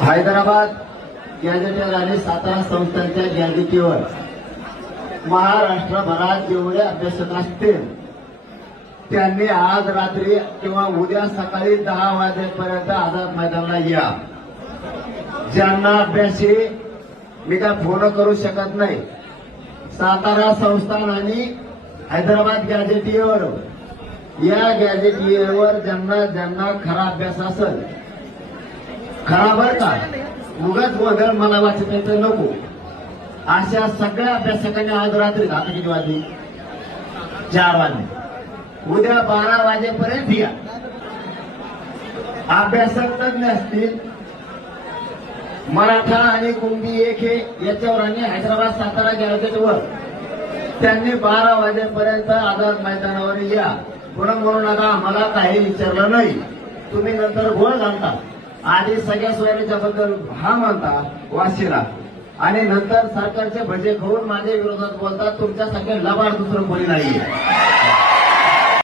Hyderabad gazetteer आणि सातारा संस्थांच्या गॅजेटीवर महाराष्ट्रभरात जेवढे अभ्यासक असतील त्यांनी आज रात्री किंवा उद्या सकाळी 10 वाजेपर्यंत आझाद मैदानाला या. ज्यांना अभ्यासी मी काय फोन करू शकत नाही, सातारा संस्थान आणि हैदराबाद गॅजेटियर या गॅजेटियरवर ज्यांना खरा अभ्यास असेल, खरा बर का, उगाच वगैरे मला वाचत तर नको, अशा सगळ्या अभ्यासकांनी आज रात्री आता किती वाजले 4 वाजले, उद्या 12 वाजेपर्यंत या. अभ्यासक तज्ञ असतील, मराठा आणि कुणबी एक हे याच्यावर आणि हैदराबाद सातारा गॅजेटवर त्यांनी 12 वाजेपर्यंत आझाद मैदानावर या. पुन्हा म्हणू नका आम्हाला काही विचारलं नाही, तुम्ही नंतर गोळ घालता. आधी सगळ्या सोयरीच्या बद्दल हा म्हणता वाशीला आणि नंतर सरकारचे भजे खाऊन माझ्या विरोधात बोलतात. तुमच्यासारखे लबाड दुसरं कोणी नाहीये.